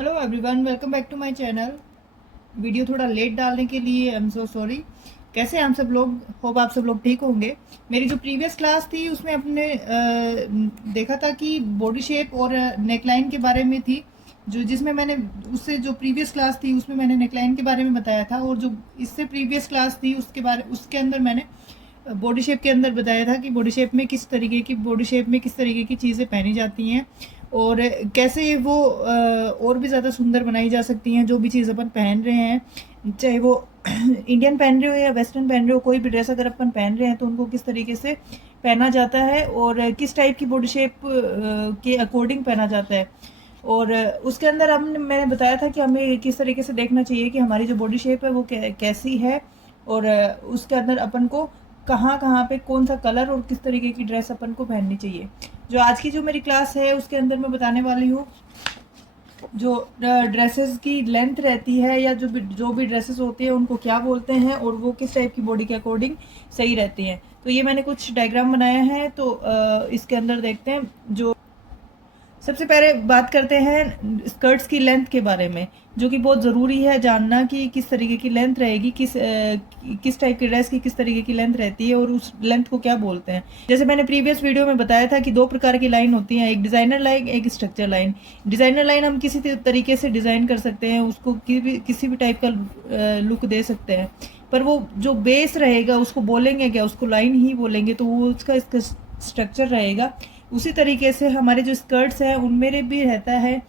Hello everyone, welcome back to my channel. Video थोड़ा late डालने के लिए आई एम सो सॉरी। कैसे हैं आप सब लोग? होप आप सब लोग ठीक होंगे। मेरी जो प्रीवियस क्लास थी उसमें अपने देखा था कि बॉडी शेप और नेकलाइन के बारे में थी, जो जिसमें मैंने उससे जो प्रीवियस क्लास थी उसमें मैंने नेकलाइन के बारे में बताया था, और जो इससे प्रीवियस क्लास थी उसके अंदर मैंने बॉडी शेप के अंदर बताया था कि बॉडी शेप में किस तरीके की चीज़ें पहनी जाती हैं और कैसे वो और भी ज़्यादा सुंदर बनाई जा सकती हैं। जो भी चीज़ अपन पहन रहे हैं, चाहे वो इंडियन पहन रहे हो या वेस्टर्न पहन रहे हो, कोई भी ड्रेस अगर अपन पहन रहे हैं तो उनको किस तरीके से पहना जाता है और किस टाइप की बॉडी शेप के अकॉर्डिंग पहना जाता है। और उसके अंदर मैंने बताया था कि हमें किस तरीके से देखना चाहिए कि हमारी जो बॉडी शेप है वो कैसी है, और उसके अंदर अपन को कहाँ कहाँ पे कौन सा कलर और किस तरीके की ड्रेस अपन को पहननी चाहिए। जो आज की जो मेरी क्लास है उसके अंदर मैं बताने वाली हूँ जो ड्रेसेस की लेंथ रहती है या जो भी ड्रेसेस होती है उनको क्या बोलते हैं और वो किस टाइप की बॉडी के अकॉर्डिंग सही रहती हैं। तो ये मैंने कुछ डायग्राम बनाया है, तो इसके अंदर देखते हैं। जो सबसे पहले बात करते हैं स्कर्ट्स की लेंथ के बारे में, जो कि बहुत ज़रूरी है जानना कि किस तरीके की लेंथ रहेगी, किस टाइप की ड्रेस की किस तरीके की लेंथ रहती है और उस लेंथ को क्या बोलते हैं। जैसे मैंने प्रीवियस वीडियो में बताया था कि दो प्रकार की लाइन होती हैं, एक डिज़ाइनर लाइन, एक स्ट्रक्चर लाइन। डिज़ाइनर लाइन हम किसी तरीके से डिज़ाइन कर सकते हैं, उसको किसी भी टाइप का लुक दे सकते हैं, पर वो जो बेस रहेगा उसको बोलेंगे क्या, उसको लाइन ही बोलेंगे, तो वो उसका स्ट्रक्चर रहेगा। उसी तरीके से हमारे जो स्कर्ट्स हैं उनमें भी रहता है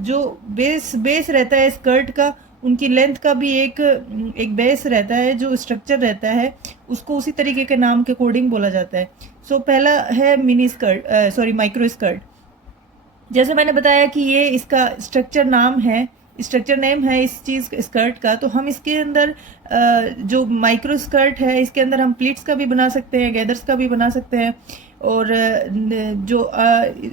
जो बेस रहता है स्कर्ट का, उनकी लेंथ का भी एक बेस रहता है, जो स्ट्रक्चर रहता है उसको उसी तरीके के नाम के अकॉर्डिंग बोला जाता है। सो पहला है मिनी स्कर्ट, माइक्रो स्कर्ट। जैसे मैंने बताया कि ये इसका स्ट्रक्चर नेम है इस चीज़ स्कर्ट का, तो हम इसके अंदर जो माइक्रो स्कर्ट है इसके अंदर हम प्लीट्स का भी बना सकते हैं, गैदर्स का भी बना सकते हैं, और जो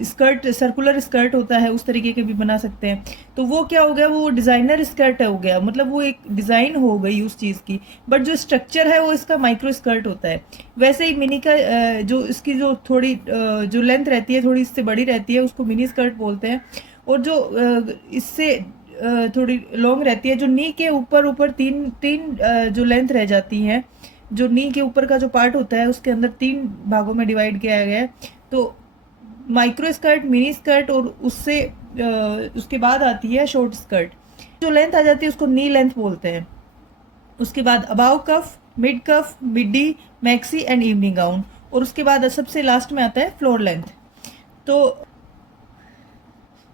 स्कर्ट सर्कुलर स्कर्ट होता है उस तरीके के भी बना सकते हैं। तो वो क्या हो गया, वो डिज़ाइनर स्कर्ट हो गया, मतलब वो एक डिज़ाइन हो गई उस चीज़ की, बट जो स्ट्रक्चर है वो इसका माइक्रो स्कर्ट होता है। वैसे ही मिनी का जो इसकी जो थोड़ी जो लेंथ रहती है थोड़ी इससे बड़ी रहती है उसको मिनी स्कर्ट बोलते हैं, और जो इससे थोड़ी लॉन्ग रहती है, जो नी के ऊपर ऊपर तीन तीन जो लेंथ रह जाती हैं, जो नी के ऊपर का जो पार्ट होता है उसके अंदर तीन भागों में डिवाइड किया गया है। तो माइक्रो स्कर्ट, मिनी स्कर्ट और उसके बाद आती है शॉर्ट स्कर्ट। जो लेंथ आ जाती है उसको नी लेंथ बोलते हैं। उसके बाद above calf, mid calf, midi, maxi and evening gown, और उसके बाद सबसे लास्ट में आता है फ्लोर लेंथ। तो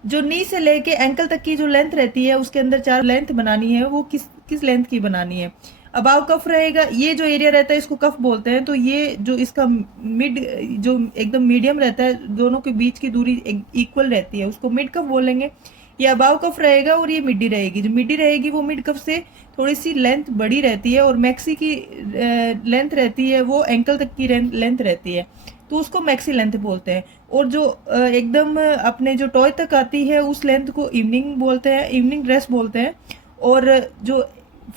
जो नी से लेके एंकल तक की जो लेंथ रहती है उसके अंदर चार लेंथ बनानी है, वो किस किस लेंथ की बनानी है। अबाव कफ रहेगा, ये जो एरिया रहता है इसको कफ बोलते हैं, तो ये जो इसका मिड जो एकदम मीडियम रहता है, दोनों के बीच की दूरी इक्वल रहती है, उसको मिड कफ बोलेंगे। ये अबाव कफ रहेगा और ये मिडी रहेगी, जो मिडी रहेगी वो मिड कफ से थोड़ी सी लेंथ बड़ी रहती है, और मैक्सी की लेंथ रहती है वो एंकल तक की लेंथ रहती है, तो उसको मैक्सी लेंथ बोलते हैं। और जो एकदम अपने जो टॉय तक आती है उस लेंथ को इवनिंग बोलते हैं, इवनिंग ड्रेस बोलते हैं। और जो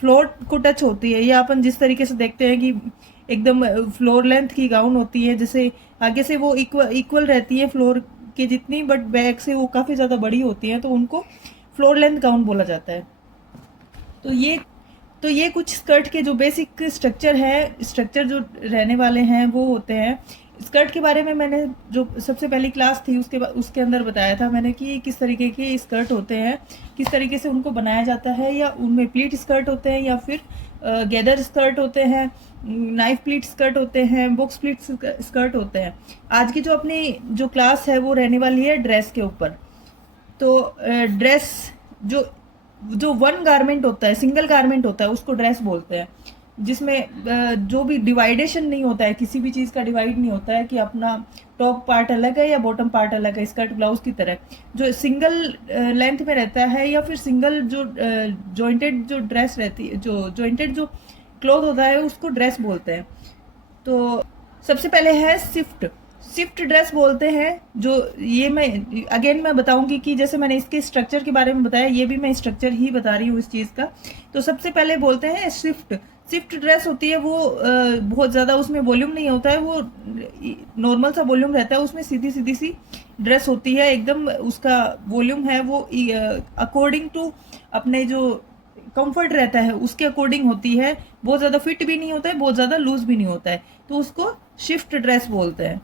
फ्लोर को टच होती है, या अपन जिस तरीके से देखते हैं कि एकदम फ्लोर लेंथ की गाउन होती है, जैसे आगे से वो इक्वल रहती है फ्लोर के जितनी, बट बैक से वो काफ़ी ज़्यादा बड़ी होती है, तो उनको फ्लोर लेंथ गाउन बोला जाता है। तो ये कुछ स्कर्ट के जो बेसिक स्ट्रक्चर जो रहने वाले हैं वो होते हैं। स्कर्ट के बारे में मैंने जो सबसे पहली क्लास थी उसके अंदर बताया था मैंने कि किस तरीके के स्कर्ट होते हैं, किस तरीके से उनको बनाया जाता है, या उनमें प्लीट स्कर्ट होते हैं या फिर गैदर स्कर्ट होते हैं, नाइफ प्लीट स्कर्ट होते हैं, बॉक्स प्लीट स्कर्ट होते हैं। आज की जो अपनी जो क्लास है वो रहने वाली है ड्रेस के ऊपर। तो ड्रेस जो जो वन गारमेंट होता है, सिंगल गारमेंट होता है, उसको ड्रेस बोलते हैं, जिसमें जो भी डिवाइडेशन नहीं होता है, किसी भी चीज़ का डिवाइड नहीं होता है कि अपना टॉप पार्ट अलग है या बॉटम पार्ट अलग है, स्कर्ट ब्लाउज की तरह। जो सिंगल लेंथ में रहता है या फिर सिंगल जो जॉइंटेड जो ड्रेस रहती है, जो जॉइंटेड जो क्लॉथ होता है उसको ड्रेस बोलते हैं। तो सबसे पहले है शिफ्ट ड्रेस बोलते हैं। जो ये मैं बताऊंगी कि जैसे मैंने इसके स्ट्रक्चर के बारे में बताया, ये भी मैं स्ट्रक्चर ही बता रही हूँ इस चीज़ का। तो सबसे पहले बोलते हैं स्विफ्ट ड्रेस होती है वो बहुत ज़्यादा उसमें वॉल्यूम नहीं होता है, वो नॉर्मल सा वॉल्यूम रहता है, उसमें सीधी सीधी सी ड्रेस होती है एकदम। उसका वॉल्यूम है वो अकॉर्डिंग टू अपने जो कंफर्ट रहता है उसके अकॉर्डिंग होती है। बहुत ज़्यादा फिट भी नहीं होता है, बहुत ज़्यादा लूज भी नहीं होता है, तो उसको शिफ्ट ड्रेस बोलते हैं।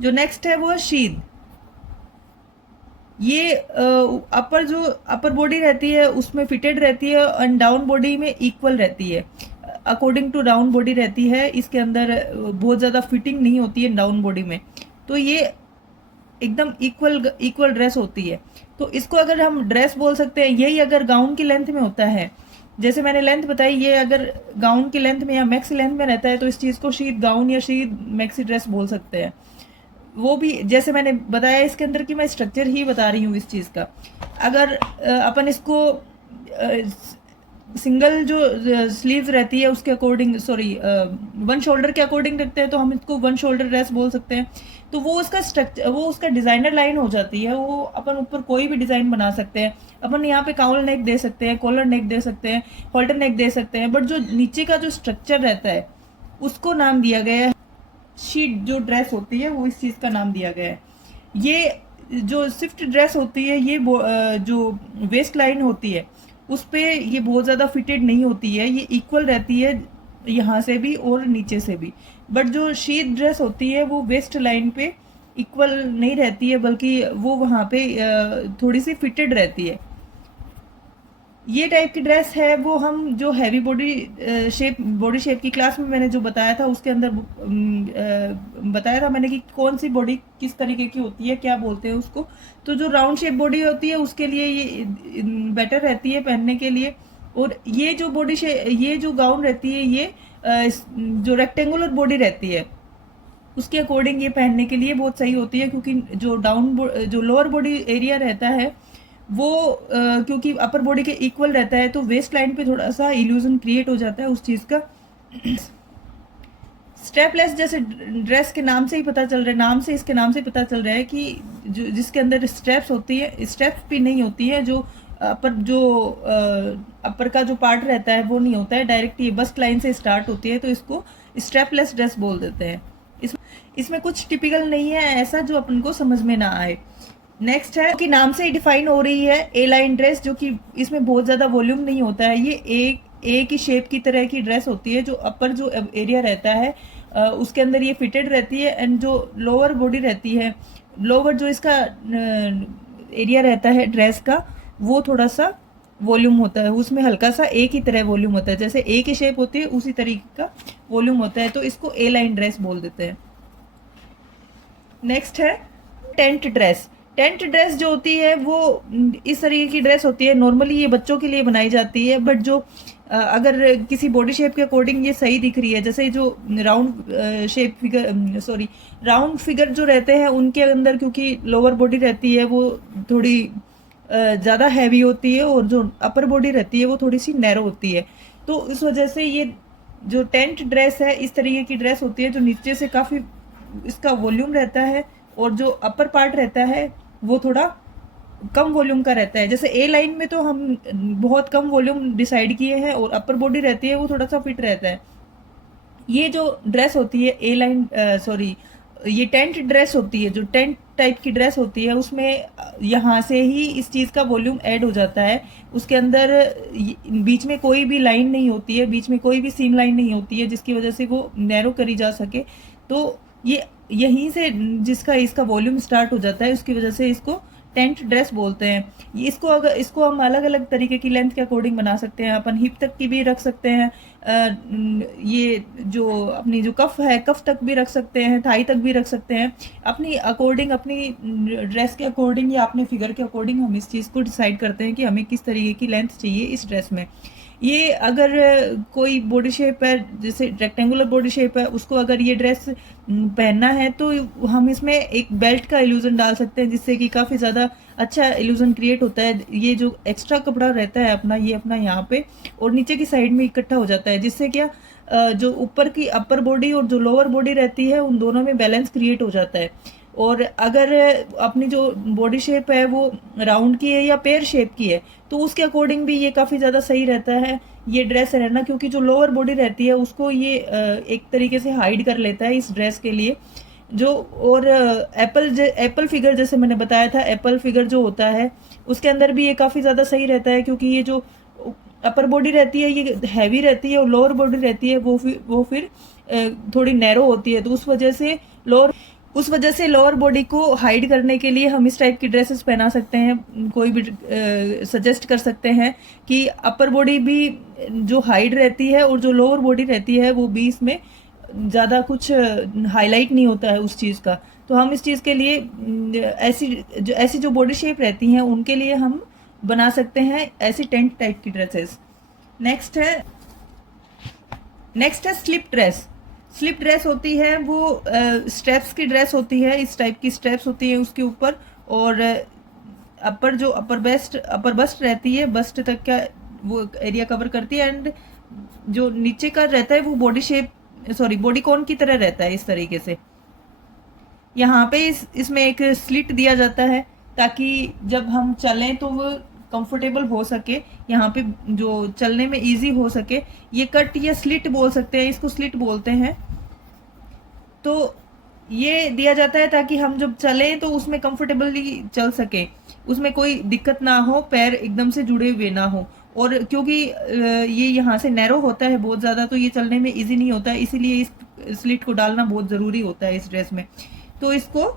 जो नेक्स्ट है वो है शीद। ये अपर बॉडी रहती है उसमें फिटेड रहती है, एंड डाउन बॉडी में इक्वल रहती है, अकॉर्डिंग टू डाउन बॉडी रहती है। इसके अंदर बहुत ज़्यादा फिटिंग नहीं होती है डाउन बॉडी में, तो ये एकदम इक्वल ड्रेस होती है। तो इसको अगर हम ड्रेस बोल सकते हैं। यही अगर गाउन की लेंथ में होता है, जैसे मैंने लेंथ बताई, ये अगर गाउन की लेंथ में या मैक्सी लेंथ में रहता है तो इस चीज़ को शीद गाउन या शीद मैक्सी ड्रेस बोल सकते हैं। वो भी जैसे मैंने बताया इसके अंदर की मैं स्ट्रक्चर ही बता रही हूँ इस चीज़ का। अगर अपन इसको सिंगल जो स्लीव्स रहती है उसके अकॉर्डिंग, सॉरी वन शोल्डर के अकॉर्डिंग रखते हैं तो हम इसको वन शोल्डर ड्रेस बोल सकते हैं। तो वो उसका स्ट्रक्चर, वो उसका डिज़ाइनर लाइन हो जाती है। वो अपन ऊपर कोई भी डिज़ाइन बना सकते हैं। अपन यहाँ पे काउल नेक दे सकते हैं, कॉलर नेक दे सकते हैं, हॉल्टर नेक दे सकते हैं, बट जो नीचे का जो स्ट्रक्चर रहता है उसको नाम दिया गया है शीट। जो ड्रेस होती है वो इस चीज़ का नाम दिया गया है। ये जो स्विफ्ट ड्रेस होती है ये जो वेस्ट लाइन होती है उस पर ये बहुत ज़्यादा फिटेड नहीं होती है, ये इक्वल रहती है यहाँ से भी और नीचे से भी। बट जो शीट ड्रेस होती है वो वेस्ट लाइन पे इक्वल नहीं रहती है, बल्कि वो वहाँ पे थोड़ी सी फिटेड रहती है। ये टाइप की ड्रेस है वो हम जो हैवी बॉडी शेप की क्लास में मैंने जो बताया था उसके अंदर बताया था मैंने कि कौन सी बॉडी किस तरीके की होती है, क्या बोलते हैं उसको। तो जो राउंड शेप बॉडी होती है उसके लिए ये बेटर रहती है पहनने के लिए। और ये जो ये जो गाउन रहती है ये जो रेक्टेंगुलर बॉडी रहती है उसके अकॉर्डिंग ये पहनने के लिए बहुत सही होती है, क्योंकि जो लोअर बॉडी एरिया रहता है वो क्योंकि अपर बॉडी के इक्वल रहता है तो वेस्ट लाइन पे थोड़ा सा इल्यूजन क्रिएट हो जाता है उस चीज़ का। स्टेपलेस, जैसे ड्रेस के नाम से ही पता चल रहा है, इसके नाम से पता चल रहा है कि जिसके अंदर स्टेप्स होती है, स्टेप्स भी नहीं होती है, जो अपर का जो पार्ट रहता है वो नहीं होता है, डायरेक्ट ये बस्ट लाइन से स्टार्ट होती है, तो इसको स्टेपलेस ड्रेस बोल देते हैं। इसमें कुछ टिपिकल नहीं है ऐसा जो अपन को समझ में ना आए। नेक्स्ट है कि नाम से ही डिफाइन हो रही है ए लाइन ड्रेस, जो कि इसमें बहुत ज़्यादा वॉल्यूम नहीं होता है। ये ए की शेप की तरह की ड्रेस होती है। जो अपर जो एरिया रहता है उसके अंदर ये फिटेड रहती है, एंड जो लोअर बॉडी रहती है, लोअर जो इसका एरिया रहता है ड्रेस का वो थोड़ा सा वॉल्यूम होता है, उसमें हल्का सा ए की तरह वॉल्यूम होता है, जैसे ए की शेप होती है उसी तरीके का वॉल्यूम होता है, तो इसको ए लाइन ड्रेस बोल देते हैं। नेक्स्ट है टेंट ड्रेस। टेंट ड्रेस जो होती है वो इस तरीके की ड्रेस होती है। नॉर्मली ये बच्चों के लिए बनाई जाती है, बट जो अगर किसी बॉडी शेप के अकॉर्डिंग ये सही दिख रही है, जैसे जो राउंड फिगर जो रहते हैं उनके अंदर क्योंकि लोअर बॉडी रहती है वो थोड़ी ज़्यादा हैवी होती है, और जो अपर बॉडी रहती है वो थोड़ी सी नैरो होती है। तो इस वजह से ये जो टेंट ड्रेस है इस तरीके की ड्रेस होती है, जो नीचे से काफ़ी इसका वॉल्यूम रहता है, और जो अपर पार्ट रहता है वो थोड़ा कम वॉल्यूम का रहता है। जैसे ए लाइन में तो हम बहुत कम वॉल्यूम डिसाइड किए हैं, और अपर बॉडी रहती है वो थोड़ा सा फिट रहता है। ये जो ड्रेस होती है ये टेंट ड्रेस होती है, जो टेंट टाइप की ड्रेस होती है उसमें यहाँ से ही इस चीज़ का वॉल्यूम ऐड हो जाता है। उसके अंदर बीच में कोई भी लाइन नहीं होती है, बीच में कोई भी सीम लाइन नहीं होती है, जिसकी वजह से वो नैरो करी जा सके। तो ये यहीं से जिसका इसका वॉल्यूम स्टार्ट हो जाता है, उसकी वजह से इसको टेंट ड्रेस बोलते हैं। इसको हम अलग अलग तरीके की लेंथ के अकॉर्डिंग बना सकते हैं। अपन हिप तक की भी रख सकते हैं, ये जो अपनी जो कफ है कफ तक भी रख सकते हैं, थाई तक भी रख सकते हैं। अपनी अकॉर्डिंग, अपनी ड्रेस के अकॉर्डिंग या अपने फिगर के अकॉर्डिंग हम इस चीज़ को डिसाइड करते हैं कि हमें किस तरीके की लेंथ चाहिए इस ड्रेस में। ये अगर कोई बॉडी शेप है, जैसे रेक्टेंगुलर बॉडी शेप है, उसको अगर ये ड्रेस पहनना है तो हम इसमें एक बेल्ट का इल्यूजन डाल सकते हैं, जिससे कि काफ़ी ज़्यादा अच्छा इल्यूजन क्रिएट होता है। ये जो एक्स्ट्रा कपड़ा रहता है अपना, ये अपना यहाँ पे और नीचे की साइड में इकट्ठा हो जाता है, जिससे क्या जो ऊपर की अपर बॉडी और जो लोअर बॉडी रहती है उन दोनों में बैलेंस क्रिएट हो जाता है। और अगर अपनी जो बॉडी शेप है वो राउंड की है या पेयर शेप की है तो उसके अकॉर्डिंग भी ये काफ़ी ज़्यादा सही रहता है ये ड्रेस रहना, क्योंकि जो लोअर बॉडी रहती है उसको ये एक तरीके से हाइड कर लेता है इस ड्रेस के लिए। जो और एप्पल फिगर जैसे मैंने बताया था, एप्पल फिगर जो होता है उसके अंदर भी ये काफ़ी ज़्यादा सही रहता है, क्योंकि ये जो अपर बॉडी रहती है ये हैवी रहती है और लोअर बॉडी रहती है वो फिर थोड़ी नैरो होती है, तो उस वजह से लोअर बॉडी को हाइड करने के लिए हम इस टाइप की ड्रेसेस पहना सकते हैं। कोई भी सजेस्ट कर सकते हैं कि अपर बॉडी भी जो हाइड रहती है और जो लोअर बॉडी रहती है वो भी इसमें ज़्यादा कुछ हाईलाइट नहीं होता है उस चीज़ का। तो हम इस चीज़ के लिए ऐसी जो बॉडी शेप रहती हैं उनके लिए हम बना सकते हैं ऐसी टेंट टाइप की ड्रेसेस। नेक्स्ट है स्लिप ड्रेस। स्लिप ड्रेस होती है वो स्टेप्स की ड्रेस होती है, इस टाइप की स्टेप्स होती है उसके ऊपर, और अपर बस्ट रहती है, बस्ट तक का वो एरिया कवर करती है, एंड जो नीचे का रहता है वो बॉडी कॉन की तरह रहता है इस तरीके से। यहाँ पे इसमें एक स्लिट दिया जाता है ताकि जब हम चलें तो वो कंफर्टेबल हो सके, यहाँ पे जो चलने में इजी हो सके। ये कट या स्लिट बोल सकते हैं, इसको स्लिट बोलते हैं। तो ये दिया जाता है ताकि हम जब चलें तो उसमें कंफर्टेबली चल सके, उसमें कोई दिक्कत ना हो, पैर एकदम से जुड़े हुए ना हो। और क्योंकि ये यहाँ से नैरो होता है बहुत ज़्यादा तो ये चलने में इजी नहीं होता है, इसीलिए इस स्लिट को डालना बहुत ज़रूरी होता है इस ड्रेस में, तो इसको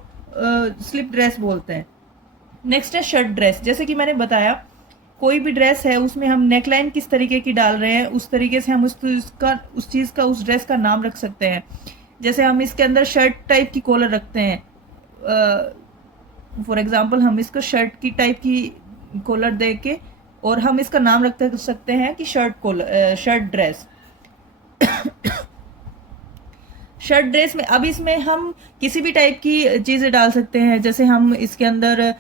स्लिप ड्रेस बोलते हैं। नेक्स्ट है शर्ट ड्रेस। जैसे कि मैंने बताया कोई भी ड्रेस है उसमें हम नेकलाइन किस तरीके की डाल रहे हैं उस तरीके से हम उस ड्रेस का नाम रख सकते हैं। जैसे हम इसके अंदर शर्ट टाइप की कॉलर रखते हैं, फॉर एग्जांपल हम इसको शर्ट की टाइप की कॉलर दे के और हम इसका नाम रख सकते हैं कि शर्ट ड्रेस। शर्ट ड्रेस में अब इसमें हम किसी भी टाइप की चीज़ें डाल सकते हैं। जैसे हम इसके अंदर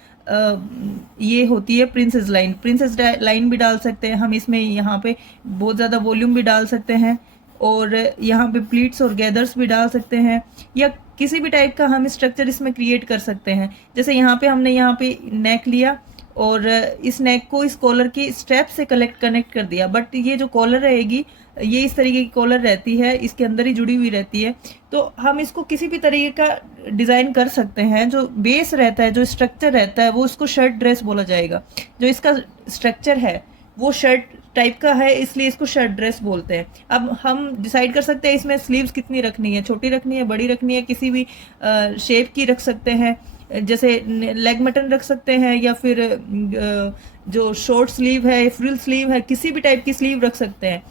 ये होती है प्रिंसेस लाइन भी डाल सकते हैं हम इसमें, यहाँ पे बहुत ज़्यादा वॉल्यूम भी डाल सकते हैं, और यहाँ पे प्लीट्स और गैदर्स भी डाल सकते हैं, या किसी भी टाइप का हम स्ट्रक्चर इसमें क्रिएट कर सकते हैं। जैसे यहाँ पे हमने यहाँ पे नेक लिया और इस नेक को इस कॉलर की स्ट्रैप से कनेक्ट कर दिया, बट ये जो कॉलर रहेगी ये इस तरीके की कॉलर रहती है, इसके अंदर ही जुड़ी हुई रहती है। तो हम इसको किसी भी तरीके का डिज़ाइन कर सकते हैं। जो बेस रहता है, जो स्ट्रक्चर रहता है, वो उसको शर्ट ड्रेस बोला जाएगा। जो इसका स्ट्रक्चर है वो शर्ट टाइप का है, इसलिए इसको शर्ट ड्रेस बोलते हैं। अब हम डिसाइड कर सकते हैं इसमें स्लीव्स कितनी रखनी है, छोटी रखनी है, बड़ी रखनी है, किसी भी शेप की रख सकते हैं। जैसे लेग मटन रख सकते हैं, या फिर जो शॉर्ट स्लीव है, फ्रिल स्लीव है, किसी भी टाइप की स्लीव रख सकते हैं।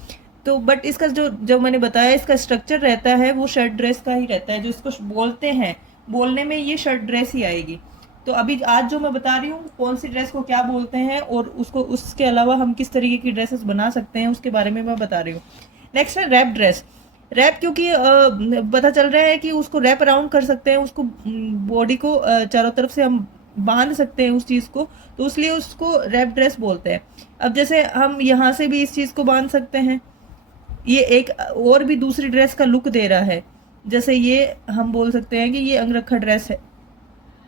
तो बट इसका जो मैंने बताया इसका स्ट्रक्चर रहता है वो शर्ट ड्रेस का ही रहता है। जो इसको बोलते हैं, बोलने में ये शर्ट ड्रेस ही आएगी। तो अभी आज जो मैं बता रही हूँ कौन सी ड्रेस को क्या बोलते हैं और उसके अलावा हम किस तरीके की ड्रेसेस बना सकते हैं उसके बारे में मैं बता रही हूँ। नेक्स्ट है रैप ड्रेस। रैप क्योंकि पता चल रहा है कि उसको रैप अराउंड कर सकते हैं, उसको बॉडी को चारों तरफ से हम बांध सकते हैं उस चीज़ को, तो इसलिए उसको रैप ड्रेस बोलते हैं। अब जैसे हम यहाँ से भी इस चीज़ को बांध सकते हैं, ये एक और भी दूसरी ड्रेस का लुक दे रहा है। जैसे ये हम बोल सकते हैं कि ये अंगरखा ड्रेस है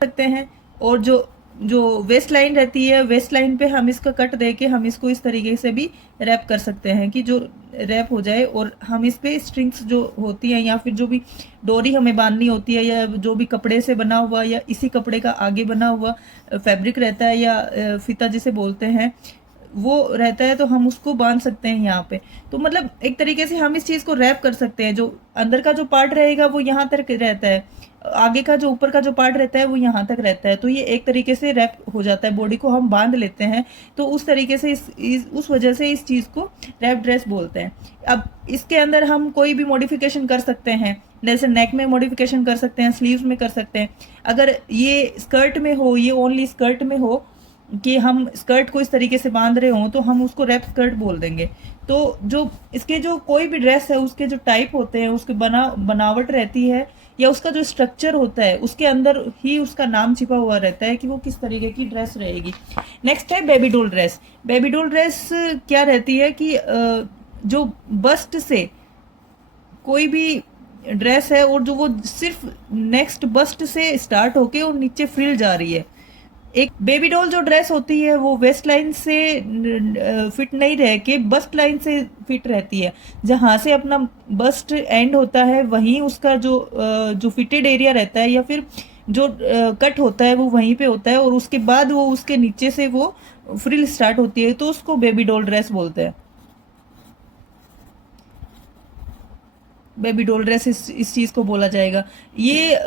सकते हैं। और जो वेस्ट लाइन रहती है, वेस्ट लाइन पे हम इसका कट दे के हम इसको इस तरीके से भी रैप कर सकते हैं कि जो रैप हो जाए, और हम इस पे स्ट्रिंग्स जो होती हैं या फिर जो भी डोरी हमें बांधनी होती है, या जो भी कपड़े से बना हुआ या इसी कपड़े का आगे बना हुआ फैब्रिक रहता है या फीता जिसे बोलते हैं वो रहता है, तो हम उसको बांध सकते हैं यहाँ पे। तो मतलब एक तरीके से हम इस चीज़ को रैप कर सकते हैं। जो अंदर का जो पार्ट रहेगा वो यहाँ तक रहता है, आगे का जो ऊपर का जो पार्ट रहता है वो यहाँ तक रहता है। तो ये एक तरीके से रैप हो जाता है, बॉडी को हम बांध लेते हैं। तो उस तरीके से उस वजह से इस चीज़ को रैप ड्रेस बोलते हैं। अब इसके अंदर हम कोई भी मॉडिफिकेशन कर सकते हैं, जैसे नेक में मॉडिफिकेशन कर सकते हैं, स्लीव्स में कर सकते हैं। अगर ये स्कर्ट में हो, ये ओनली स्कर्ट में हो कि हम स्कर्ट को इस तरीके से बांध रहे हों, तो हम उसको रैप स्कर्ट बोल देंगे। तो जो इसके जो कोई भी ड्रेस है उसके जो टाइप होते हैं, उसकी बनावट रहती है या उसका जो स्ट्रक्चर होता है उसके अंदर ही उसका नाम छिपा हुआ रहता है कि वो किस तरीके की ड्रेस रहेगी। नेक्स्ट है baby doll dress. Baby doll dress क्या रहती है कि जो बस्ट से कोई भी ड्रेस है और जो वो सिर्फ नेक्स्ट बस्ट से स्टार्ट होके और नीचे फ्रिल जा रही है। एक बेबी डॉल जो ड्रेस होती है वो वेस्ट लाइन से फिट नहीं रह के बस्ट लाइन से फिट रहती है। जहाँ से अपना बस्ट एंड होता है वहीं उसका जो फिटेड एरिया रहता है या फिर जो कट होता है वो वहीं पे होता है, और उसके बाद वो उसके नीचे से वो फ्रिल स्टार्ट होती है, तो उसको बेबी डॉल ड्रेस बोलते हैं। बेबी डॉल ड्रेस इस चीज़ को बोला जाएगा। ये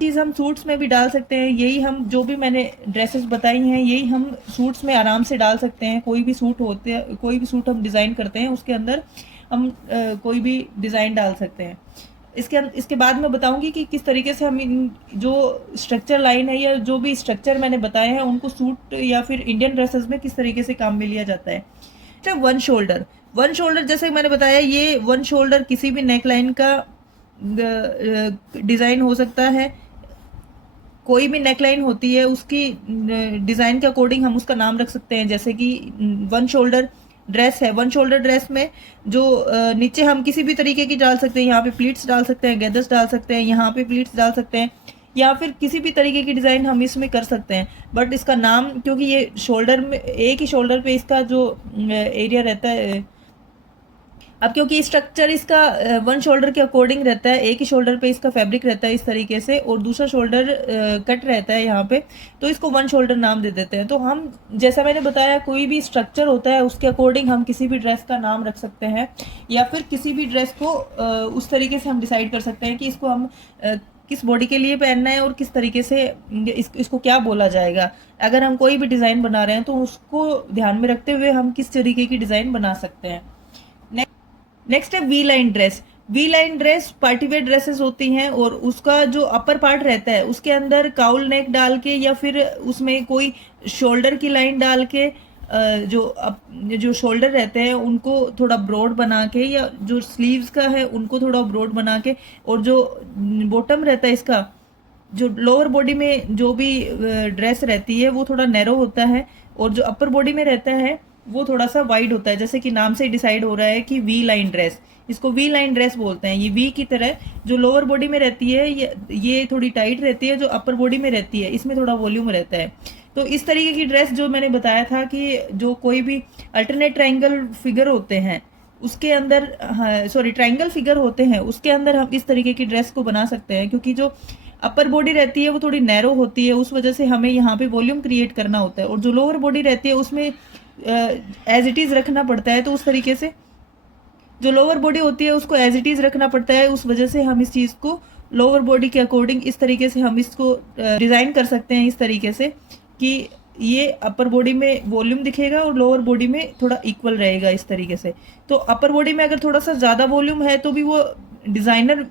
चीज़ हम सूट्स में भी डाल सकते हैं। यही हम जो भी मैंने ड्रेसेस बताई हैं यही हम सूट्स में आराम से डाल सकते हैं। कोई भी सूट हम डिज़ाइन करते हैं उसके अंदर हम कोई भी डिज़ाइन डाल सकते हैं। इसके बाद मैं बताऊंगी कि किस तरीके से हम इन जो स्ट्रक्चर लाइन है या जो भी स्ट्रक्चर मैंने बताए हैं उनको सूट या फिर इंडियन ड्रेसेस में किस तरीके से काम में लिया जाता है। वन शोल्डर जैसे मैंने बताया, ये वन शोल्डर किसी भी नेक लाइन का डिज़ाइन हो सकता है। कोई भी नेकलाइन होती है उसकी डिज़ाइन के अकॉर्डिंग हम उसका नाम रख सकते हैं। जैसे कि वन शोल्डर ड्रेस है, वन शोल्डर ड्रेस में जो नीचे हम किसी भी तरीके की डाल सकते हैं। यहाँ पे प्लीट्स डाल सकते हैं, गैदर्स डाल सकते हैं, यहाँ पे प्लीट्स डाल सकते हैं, या फिर किसी भी तरीके की डिज़ाइन हम इसमें कर सकते हैं। बट इसका नाम, क्योंकि ये शोल्डर में एक ही शोल्डर पे इसका जो एरिया रहता है, अब क्योंकि स्ट्रक्चर इसका वन शोल्डर के अकॉर्डिंग रहता है, एक ही शोल्डर पे इसका फैब्रिक रहता है इस तरीके से और दूसरा शोल्डर कट रहता है यहाँ पे, तो इसको वन शोल्डर नाम दे देते हैं। तो हम, जैसा मैंने बताया, कोई भी स्ट्रक्चर होता है उसके अकॉर्डिंग हम किसी भी ड्रेस का नाम रख सकते हैं, या फिर किसी भी ड्रेस को उस तरीके से हम डिसाइड कर सकते हैं कि इसको हम किस बॉडी के लिए पहनना है और किस तरीके से इसको क्या बोला जाएगा। अगर हम कोई भी डिज़ाइन बना रहे हैं तो उसको ध्यान में रखते हुए हम किस तरीके की डिज़ाइन बना सकते हैं। नेक्स्ट है V line dress. V line dress party wear dresses होती हैं और उसका जो अपर पार्ट रहता है उसके अंदर काउल नेक डाल के या फिर उसमें कोई शोल्डर की लाइन डाल के जो शोल्डर रहते हैं उनको थोड़ा ब्रॉड बना के, या जो स्लीव्स का है उनको थोड़ा ब्रॉड बना के, और जो बॉटम रहता है इसका, जो लोअर बॉडी में जो भी ड्रेस रहती है वो थोड़ा नैरो होता है, और जो अपर बॉडी में रहता है वो थोड़ा सा वाइड होता है। जैसे कि नाम से डिसाइड हो रहा है कि वी लाइन ड्रेस, इसको वी लाइन ड्रेस बोलते हैं। ये वी की तरह जो लोअर बॉडी में रहती है ये थोड़ी टाइट रहती है, जो अपर बॉडी में रहती है इसमें थोड़ा वॉल्यूम रहता है। तो इस तरीके की ड्रेस जो मैंने बताया था कि जो कोई भी अल्टरनेट ट्राइंगल फिगर होते हैं उसके अंदर, सॉरी ट्राइंगल फिगर होते हैं उसके अंदर हम इस तरीके की ड्रेस को बना सकते हैं। क्योंकि जो अपर बॉडी रहती है वो थोड़ी नैरो होती है, उस वजह से हमें यहाँ पे वॉल्यूम क्रिएट करना होता है, और जो लोअर बॉडी रहती है उसमें एज इट इज़ रखना पड़ता है। तो उस तरीके से जो लोअर बॉडी होती है उसको एज इट इज़ रखना पड़ता है, उस वजह से हम इस चीज़ को लोअर बॉडी के अकॉर्डिंग इस तरीके से हम इसको डिज़ाइन कर सकते हैं, इस तरीके से कि ये अपर बॉडी में वॉल्यूम दिखेगा और लोअर बॉडी में थोड़ा इक्वल रहेगा इस तरीके से। तो अपर बॉडी में अगर थोड़ा सा ज़्यादा वॉल्यूम है तो भी वो डिज़ाइनर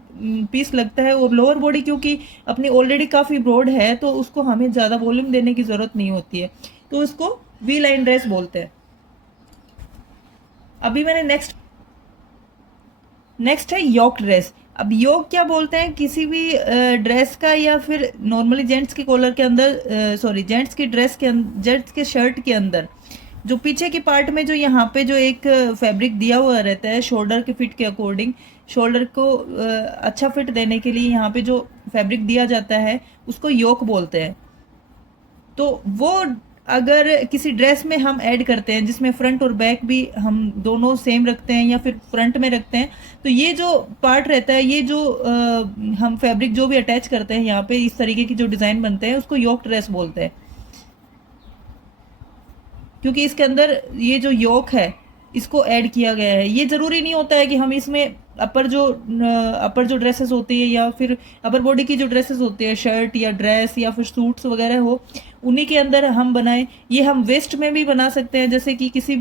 पीस लगता है, और लोअर बॉडी क्योंकि अपनी ऑलरेडी काफ़ी ब्रॉड है तो उसको हमें ज़्यादा वॉल्यूम देने की ज़रूरत नहीं होती है, तो इसको वी लाइन ड्रेस बोलते हैं। अभी मैंने नेक्स्ट है योक ड्रेस। अब योक क्या बोलते हैं, किसी भी ड्रेस का, या फिर नॉर्मली जेंट्स के कॉलर के अंदर, सॉरी जेंट्स की ड्रेस के जेंट्स के शर्ट के अंदर जो पीछे के पार्ट में जो यहाँ पे जो एक फैब्रिक दिया हुआ रहता है शोल्डर के फिट के अकॉर्डिंग, शोल्डर को अच्छा फिट देने के लिए यहाँ पे जो फैब्रिक दिया जाता है उसको योक बोलते हैं। तो वो अगर किसी ड्रेस में हम ऐड करते हैं जिसमें फ्रंट और बैक भी हम दोनों सेम रखते हैं या फिर फ्रंट में रखते हैं, तो ये जो पार्ट रहता है, ये जो हम फैब्रिक जो भी अटैच करते हैं यहाँ पे इस तरीके की जो डिज़ाइन बनते हैं उसको योक ड्रेस बोलते हैं। क्योंकि इसके अंदर ये जो योक है इसको ऐड किया गया है। ये ज़रूरी नहीं होता है कि हम इसमें अपर जो ड्रेसेस होती है या फिर अपर बॉडी की जो ड्रेसेस होती है, शर्ट या ड्रेस या फिर सूट्स वगैरह हो, उन्हीं के अंदर हम बनाएं। ये हम वेस्ट में भी बना सकते हैं, जैसे कि किसी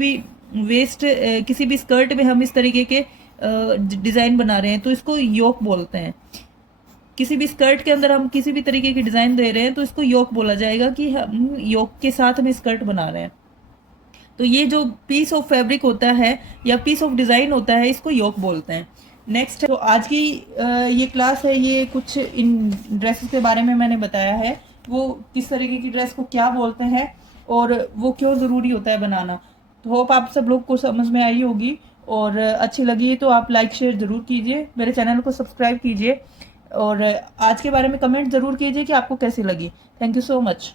भी स्कर्ट में हम इस तरीके के डिज़ाइन बना रहे हैं तो इसको योक बोलते हैं। किसी भी स्कर्ट के अंदर हम किसी भी तरीके की डिज़ाइन दे रहे हैं तो इसको योक बोला जाएगा कि हम योक के साथ में स्कर्ट बना रहे हैं। तो ये जो पीस ऑफ फैब्रिक होता है या पीस ऑफ डिज़ाइन होता है इसको योक बोलते हैं। नेक्स्ट, तो आज की ये क्लास है, ये कुछ इन ड्रेसेस के बारे में मैंने बताया है, वो किस तरीके की ड्रेस को क्या बोलते हैं और वो क्यों ज़रूरी होता है बनाना। तो होप आप सब लोग को समझ में आई होगी, और अच्छी लगी तो आप लाइक शेयर ज़रूर कीजिए, मेरे चैनल को सब्सक्राइब कीजिए और आज के बारे में कमेंट ज़रूर कीजिए कि आपको कैसी लगी। Thank you so much.